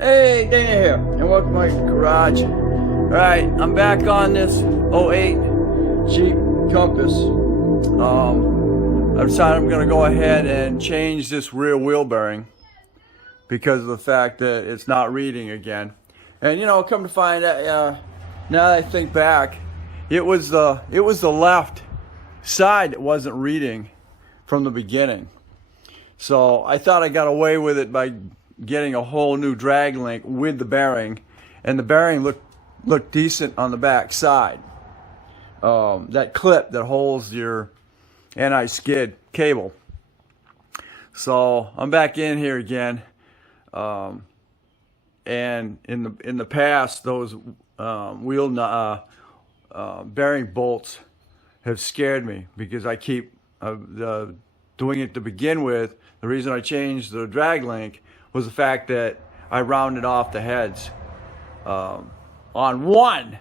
Hey, Dana here, and welcome to my garage. Alright, I'm back on this '08 Jeep Compass. I decided I'm going to go ahead and change this rear wheel bearing because of the fact that it's not reading again. And you know, come to find out, now that I think back, it was the left side that wasn't reading from the beginning. So I thought I got away with it by getting a whole new drag link with the bearing, and the bearing looked decent on the back side. That clip that holds your anti-skid cable. So I'm back in here again, and in the past, those wheel bearing bolts have scared me because I keep doing it to begin with. The reason I changed the drag link was the fact that I rounded off the heads on one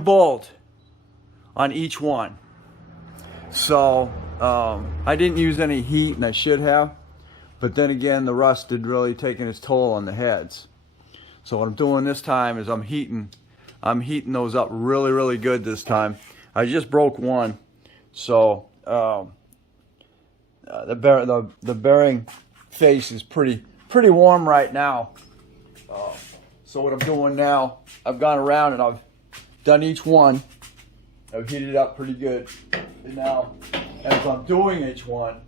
bolt on each one. So I didn't use any heat, and I should have. But then again, the rust had really taken its toll on the heads. So what I'm doing this time is I'm heating those up really good this time. I just broke one, so the bearing face is pretty warm right now. So what I'm doing now, I've gone around and I've done each one. I've heated it up pretty good. And now, as I'm doing each one,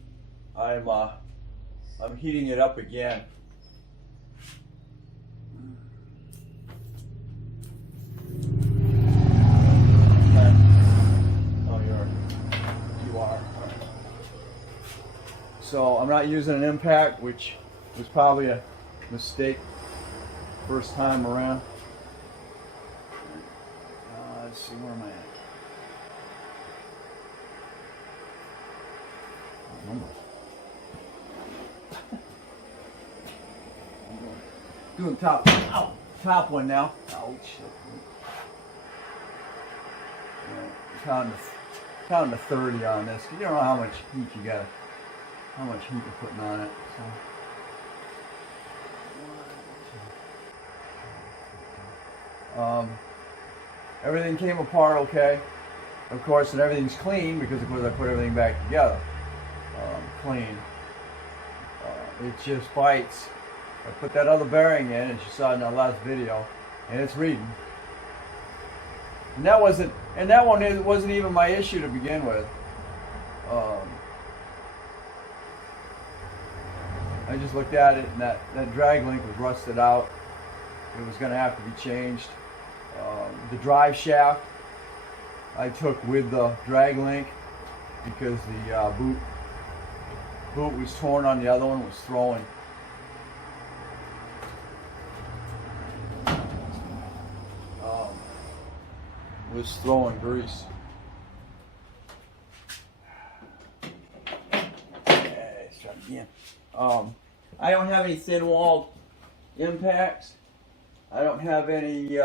I'm heating it up again. Okay. Oh, you are. So I'm not using an impact, which was probably a mistake first time around. Let's see, where am I at? I'm doing top one now. Oh shit. Yeah, counting to 30 on this. You don't know how much heat you got. How much heat you're putting on it. So. Everything came apart okay, of course, and everything's clean because of course I put everything back together clean. It just bites. I put that other bearing in, as you saw in the last video, and it's reading. And that one wasn't even my issue to begin with. I just looked at it, and that drag link was rusted out. It was going to have to be changed. The drive shaft I took with the drag link because the boot was torn on the other one, was throwing grease. Okay, let's try it again. I don't have any thin-walled impacts. I don't have any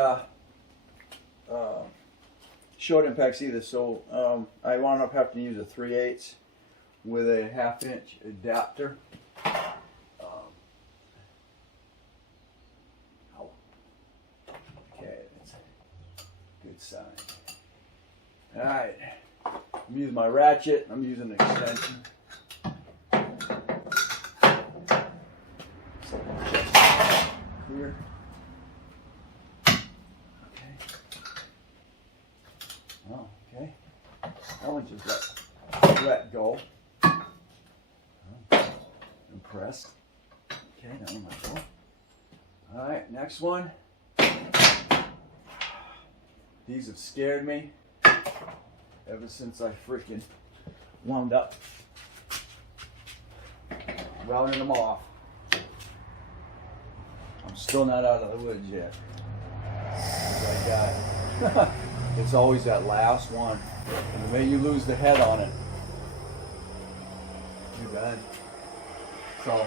short impacts either, so I wound up having to use a 3/8 with a 1/2-inch adapter. Okay, that's a good sign. Alright, I'm using my ratchet, I'm using an extension. Clear. Oh, okay. That one just let go. Oh, impressed. Okay, that one let go. Alright, next one. These have scared me ever since I freaking wound up rounding them off. I'm still not out of the woods yet. Like that. It's always that last one. And the way you lose the head on it, too bad. So,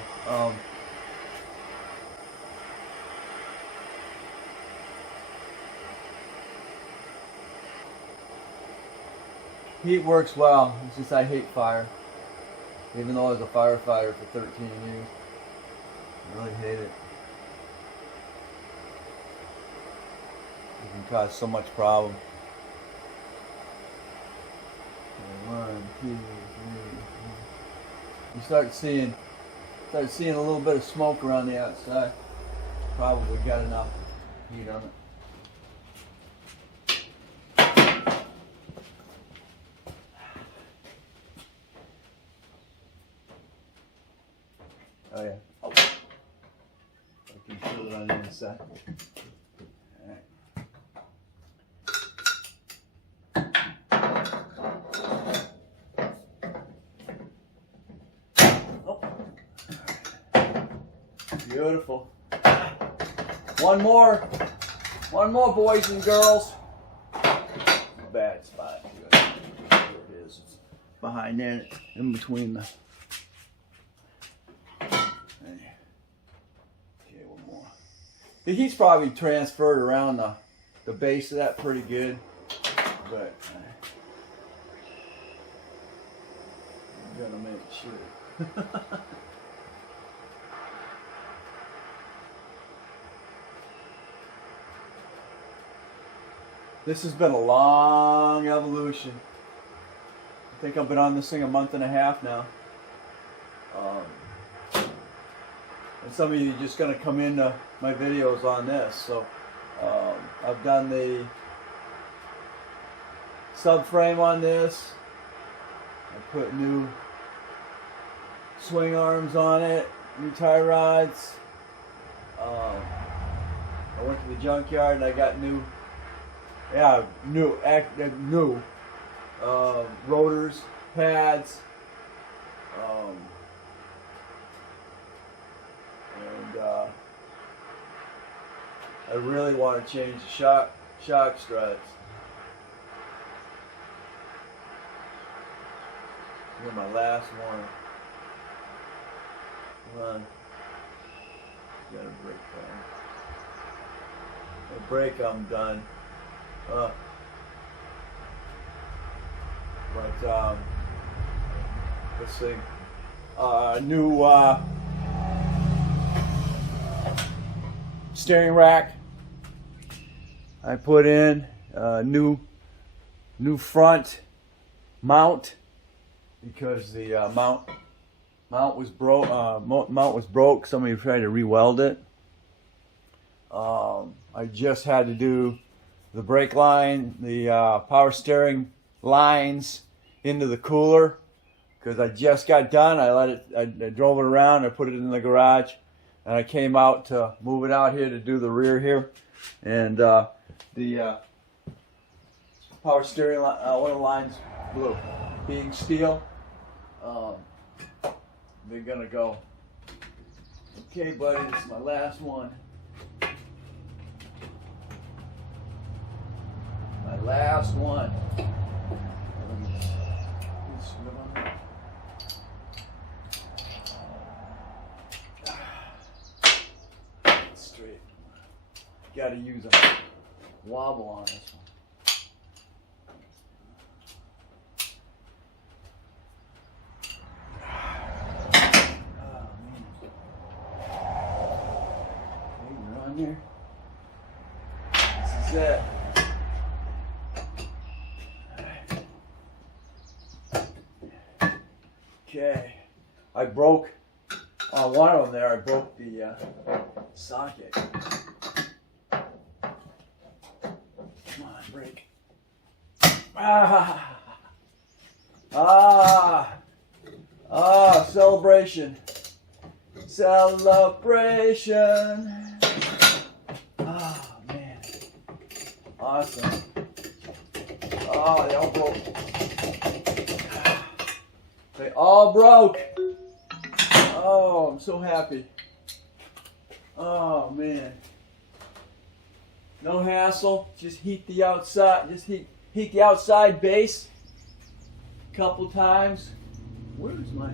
heat works well. It's just I hate fire. Even though I was a firefighter for 13 years. I really hate it. can cause so much problem. Okay, 1, 2, 3, 4. You start seeing a little bit of smoke around the outside. Probably got enough heat on it. Oh yeah. Oh. I can feel it on the inside. Alright. Oh. Beautiful. One more, boys and girls. Bad spot. There it is. It's behind there, in between the. Okay, one more. The heat's probably transferred around the base of that pretty good, but I'm gonna make sure. This has been a long evolution. I think I've been on this thing a month and a half now. And some of you are just going to come into my videos on this. So I've done the subframe on this. I put new swing arms on it, new tie rods. I went to the junkyard and I got new rotors, pads, and I really want to change the shock struts. Here's my last one. Come on. Got a brake on. The brake, I'm done. But let's see. New steering rack. I put in new front mount because the mount was broke. Somebody tried to re-weld it. I just had to do the brake line, the power steering lines into the cooler because I just got done. I drove it around. I put it in the garage, and I came out to move it out here to do the rear here, and the power steering oil lines blue, being steel. They're gonna go. Okay, buddy, this is my last one. My last one. Straight. Got to use a wobble on this one. Oh man. Okay, you're on there. This is it. Okay, I broke on one of them there. I broke the socket. Come on, break. Celebration. Celebration. Oh man, awesome. Oh, they all broke. They all broke. Oh, I'm so happy. Oh man. No hassle. Just heat the outside. Just heat the outside base a couple times. Where's my?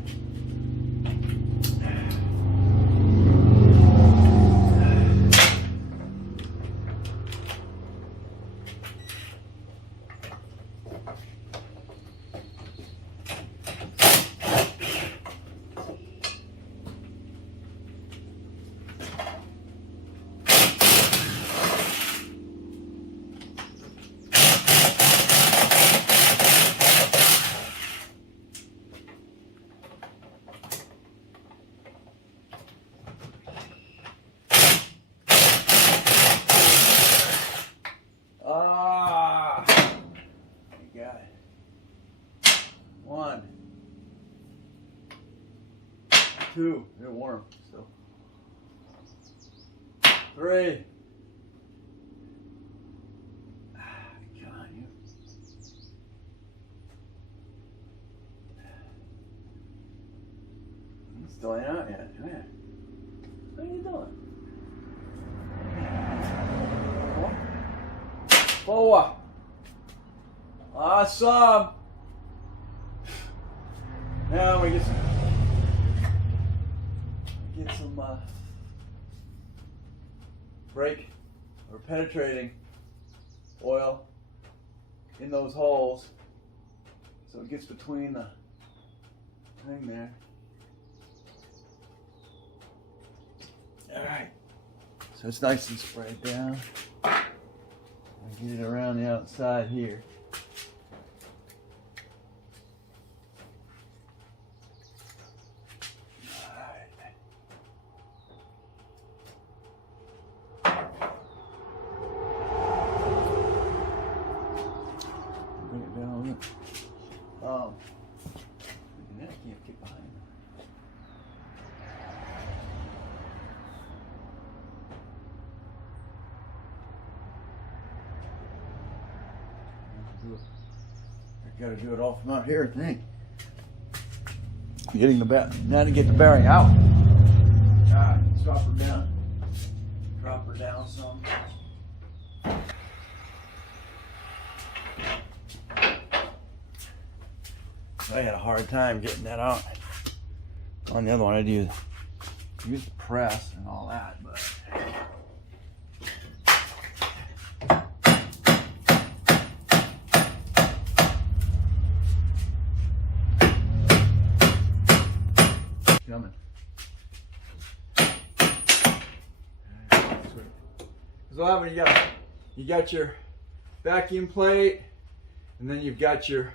2. They're warm still. 3. Come on, you. Still ain't out yet. Come here. What are you doing? 4. Awesome. Now we get some brake or penetrating oil in those holes, so it gets between the thing there. All right, so it's nice and sprayed down. I get it around the outside here. I can't get behind them. I gotta do it all from out here, I think. Getting the now to get the bearing out. Alright, let's drop her down. Drop her down some. I had a hard time getting that out. On the other one, I'd use the press and all that, but coming. So what happened? You got your vacuum plate, and then you've got your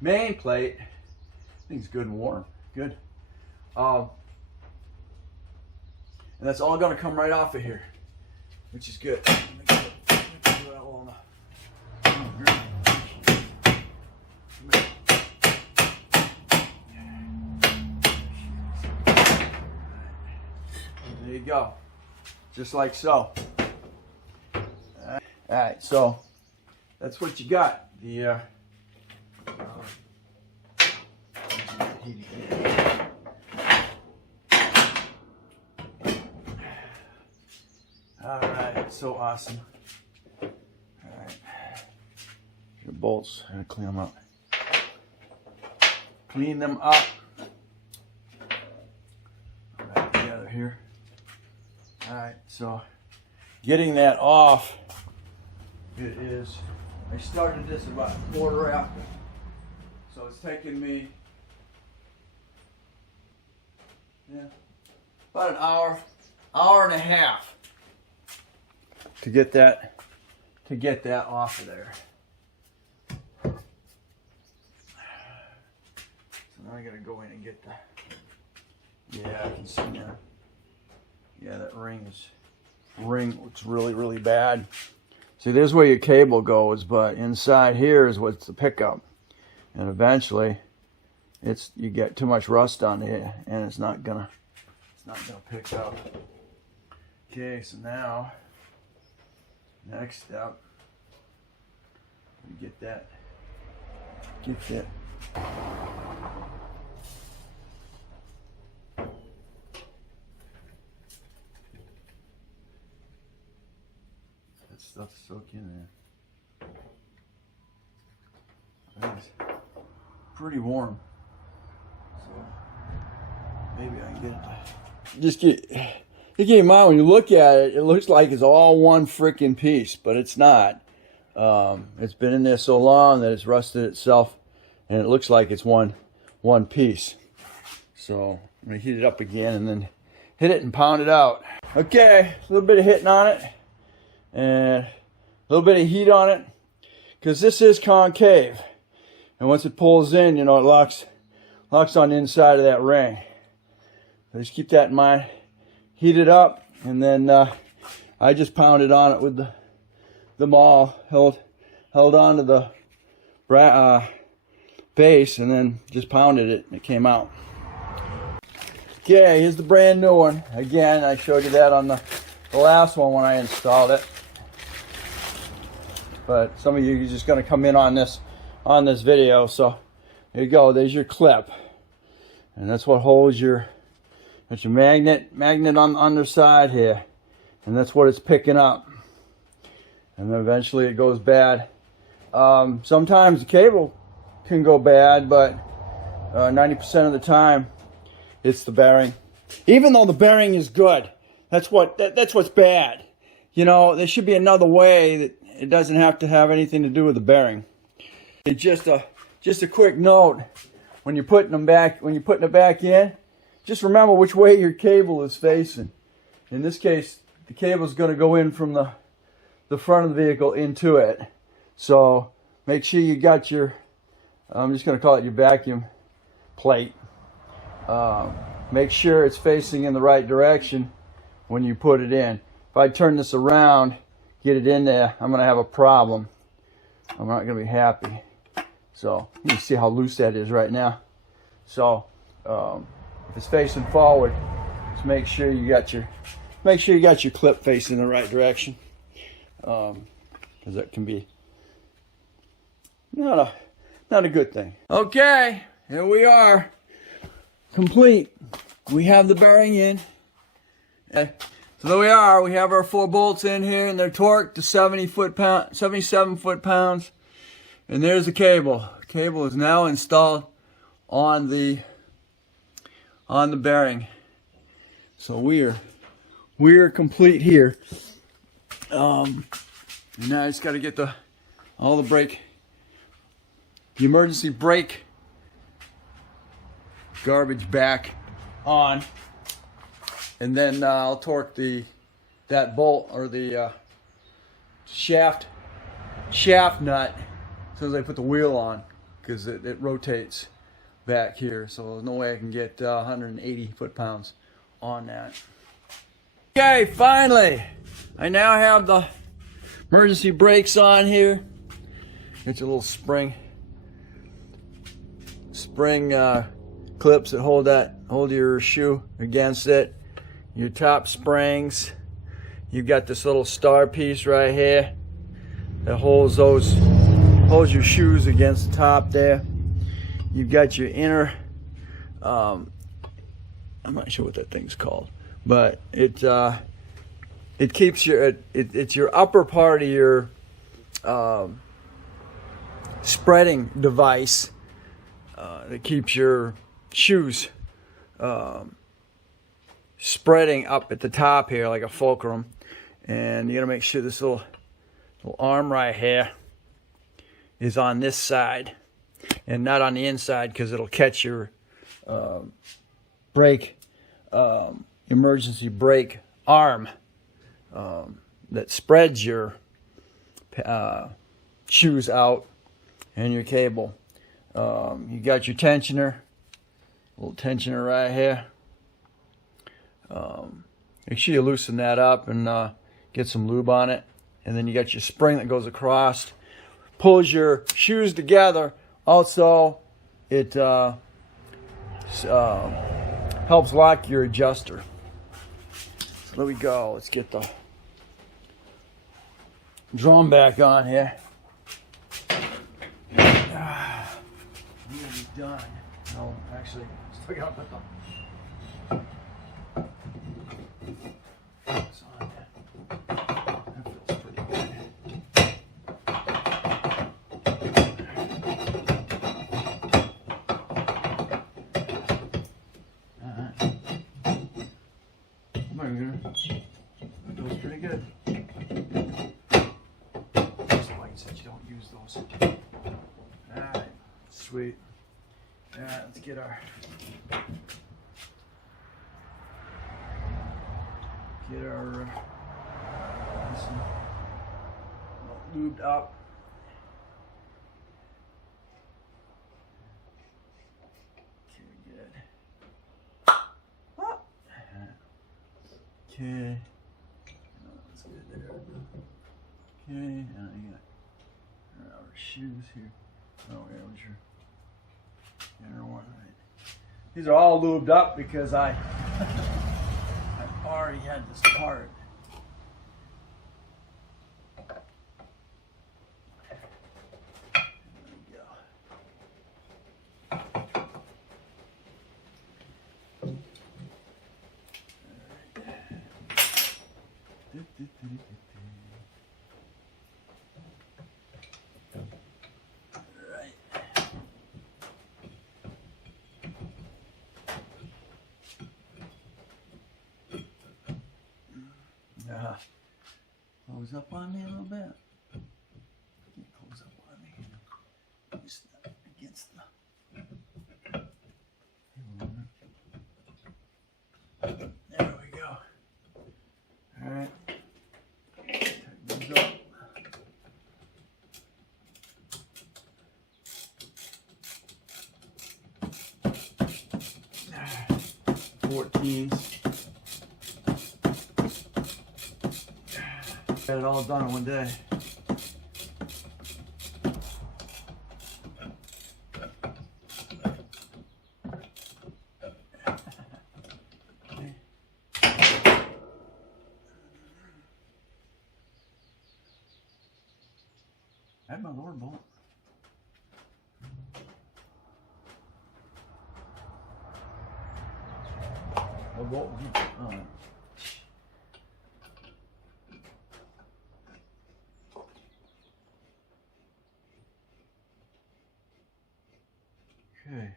main plate. Thing's good and warm. Good. And that's all going to come right off of here, which is good. There you go. Just like so. Alright, so that's what you got. The Alright, so awesome. Alright. Your bolts, I'm gonna clean them up. Clean them up. Alright, together here. Alright, so getting that off, it is, I started this about a quarter after. So it's taken me, about an hour and a half to get that off of there. So now I gotta go in and get the, yeah, I can see now. Yeah, that ring looks really, really bad. See, this is where your cable goes, but inside here is what's the pickup. And eventually, you get too much rust on it, and it's not gonna pick up. Okay, so now, next step, we get that. That stuff's soaking in there. It's pretty warm, so maybe I can get it. Just keep in mind when you look at it, it looks like it's all one freaking piece, but it's not. It's been in there so long that it's rusted itself, and it looks like it's one piece. So I'm gonna heat it up again and then hit it and pound it out. Okay, a little bit of hitting on it and a little bit of heat on it, because this is concave, and once it pulls in, you know, it locks on the inside of that ring. So just keep that in mind. Heat it up, and then I just pounded on it with the maul, held onto the base, and then just pounded it, and it came out. Okay, here's the brand new one. Again, I showed you that on the last one when I installed it. But some of you are just going to come in on this video. So there you go. There's your clip, and that's what holds your magnet on the underside here, and that's what it's picking up. And then eventually it goes bad. Sometimes the cable can go bad, but 90% of the time it's the bearing. Even though the bearing is good, that's what's bad. You know, there should be another way that it doesn't have to have anything to do with the bearing. It's just a quick note when you're putting it back in. Just remember which way your cable is facing. In this case, the cable is going to go in from the front of the vehicle into it. So make sure you got your, I'm just going to call it your vacuum plate. Make sure it's facing in the right direction when you put it in. If I turn this around, get it in there, I'm going to have a problem. I'm not going to be happy. So you can see how loose that is right now. So if it's facing forward, just make sure you got your clip facing the right direction, because that can be not a good thing. Okay, here we are, complete. We have the bearing in. So there we are. We have our 4 bolts in here, and they're torqued to 77 foot-pounds. And there's the cable. The cable is now installed on the bearing. So we're complete here. And now I just got to get the emergency brake garbage back on, and then I'll torque that bolt or the shaft nut as soon as I put the wheel on, because it rotates back here, so there's no way I can get 180 foot-pounds on that. Okay, finally I now have the emergency brakes on here. It's a little spring clips that hold your shoe against it. Your top springs. You've got this little star piece right here that holds your shoes against the top there. You've got your inner, I'm not sure what that thing's called, but it keeps it's your upper part of your spreading device that keeps your shoes spreading up at the top here like a fulcrum. And you gotta make sure this little arm right here is on this side and not on the inside, because it'll catch your emergency brake arm that spreads your shoes out and your cable. You got your tensioner, little tensioner right here. Make sure you loosen that up and get some lube on it. And then you got your spring that goes across, pulls your shoes together. Also, it helps lock your adjuster. So there we go. Let's get the drum back on here. We're gonna be done. No, actually, still gotta put the it's on there. That feels pretty good. That feels pretty good. Those lights that you don't use those. Alright, sweet. Alright, let's get our this one lubed up. Okay, good. Okay. Let's get it there. Okay, now you got our shoes here. Oh, yeah, was your inner one, right? These are all lubed up because I already had this part. Close up on me a little bit. Get close up on me. Just against the. There we go. All right. Tighten these up. Got it all done in one day. I had my lower bolt. My bolt was on. Okay.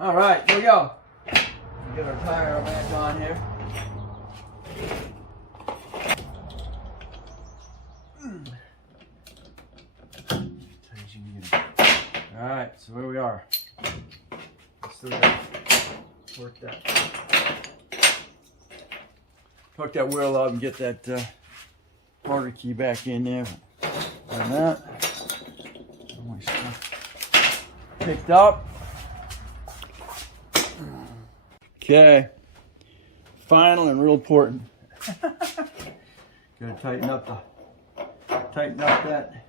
All right, here we go. Get our tire back on here. All right, so where we are. Still got to work that wheel up and get that quarter key back in there. And that. All my stuff picked up. Okay, final and real important. Gotta tighten up that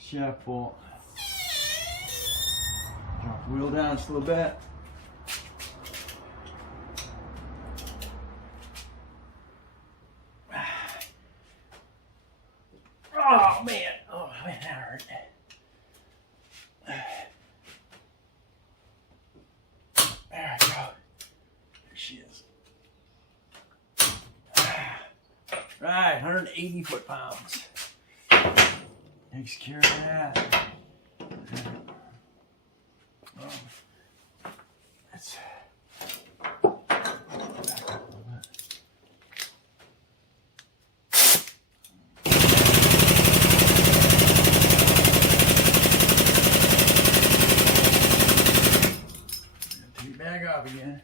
shaft bolt. Drop the wheel down just a little bit. Oh man, that hurt. There we go. There she is. Right, 180 foot-pounds. Takes care of that. Oh, that's back up a little bit. Take it back up again.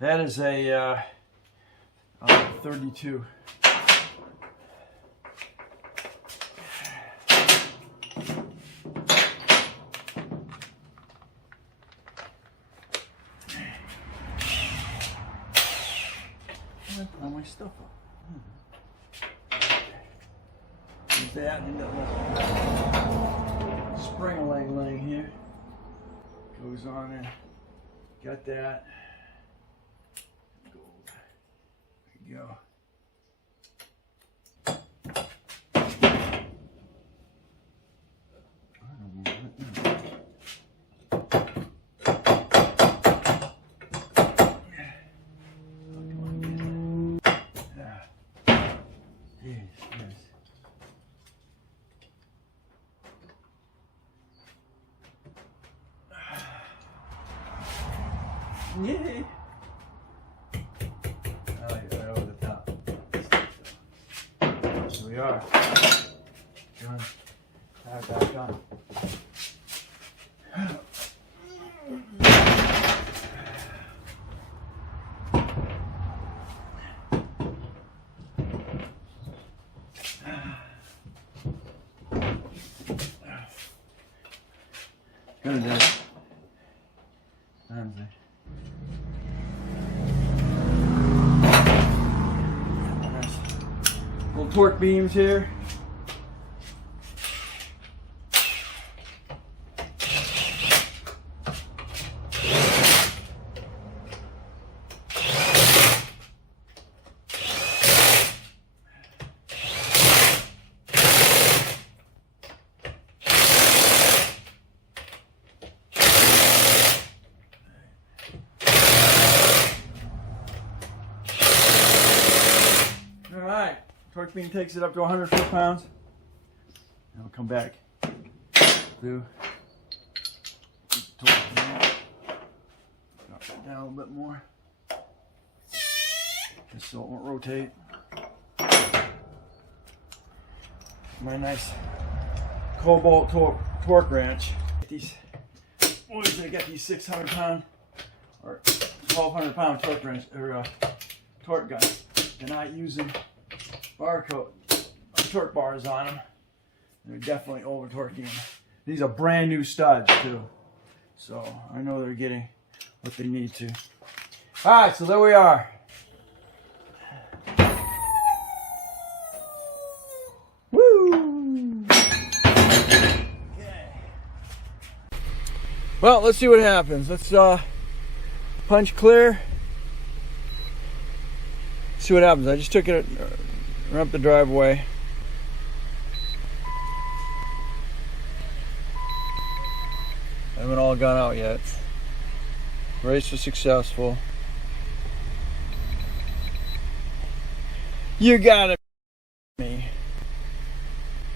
That is a 32. All my stuff up. Use that and that little spring leg here. Goes on in. Got that. There you go. Yay! I like it right over the top. Here we are. Done. Back on. Gonna do it. Little torque beams here. Torque beam takes it up to 100 foot-pounds. And I'll come back to drop that down a little bit more, just so it won't rotate. My nice Kobalt torque wrench. These boys, I got these 600-pound or 1,200-pound torque wrench or torque guns. They're not using torque bars on them. They're definitely over torquing them. These are brand new studs too, so I know they're getting what they need to. All right, so there we are. Woo! Okay. Well, let's see what happens. Let's punch clear. See what happens. I just took it up the driveway. I haven't all gone out yet. Race was successful. You got it. Me.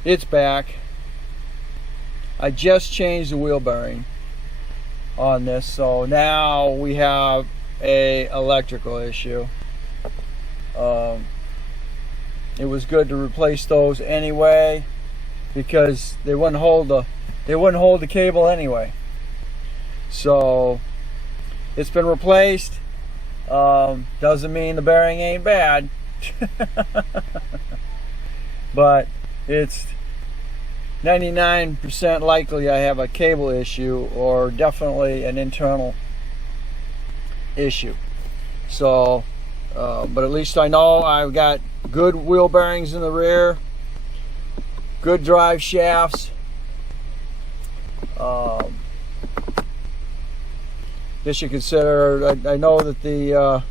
It's back. I just changed the wheel bearing on this, so now we have a electrical issue. It was good to replace those anyway because they wouldn't hold the cable anyway. So it's been replaced. Doesn't mean the bearing ain't bad, but it's 99% likely I have a cable issue or definitely an internal issue. So but at least I know I've got good wheel bearings in the rear, good drive shafts. Guess you consider, I know that the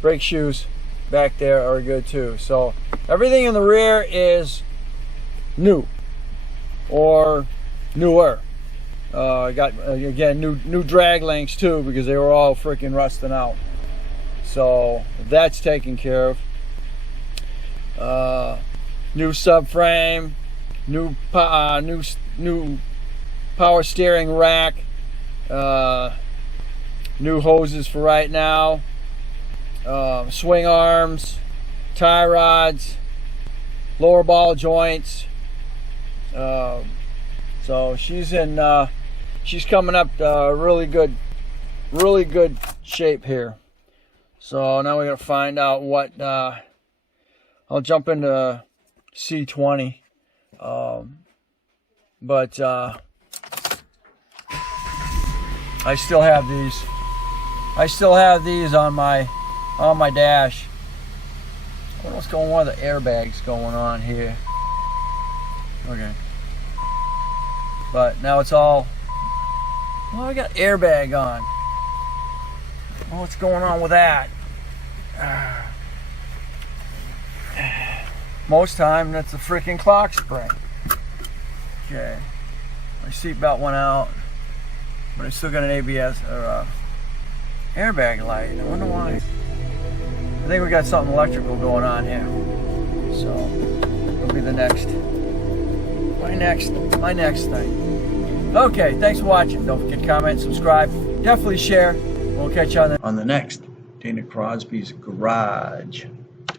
brake shoes back there are good too. So everything in the rear is new or newer. I got again new drag links too because they were all freaking rusting out. So that's taken care of. New subframe, new power steering rack, new hoses for right now, swing arms, tie rods, lower ball joints. So she's coming up really good shape here. So now we gotta find out what I'll jump into C20, but I still have these on my dash. I wonder what's going on with the airbags going on here. Okay. But now it's all, well, I got airbag on. Well, what's going on with that? Most time that's the freaking clock spring. Okay. My seatbelt went out, but I still got an ABS or airbag light. I wonder why. I think we got something electrical going on here. So it'll be the next. My next thing. Okay, thanks for watching. Don't forget to comment, subscribe, definitely share. We'll catch you on the next Dana Crosby's Garage.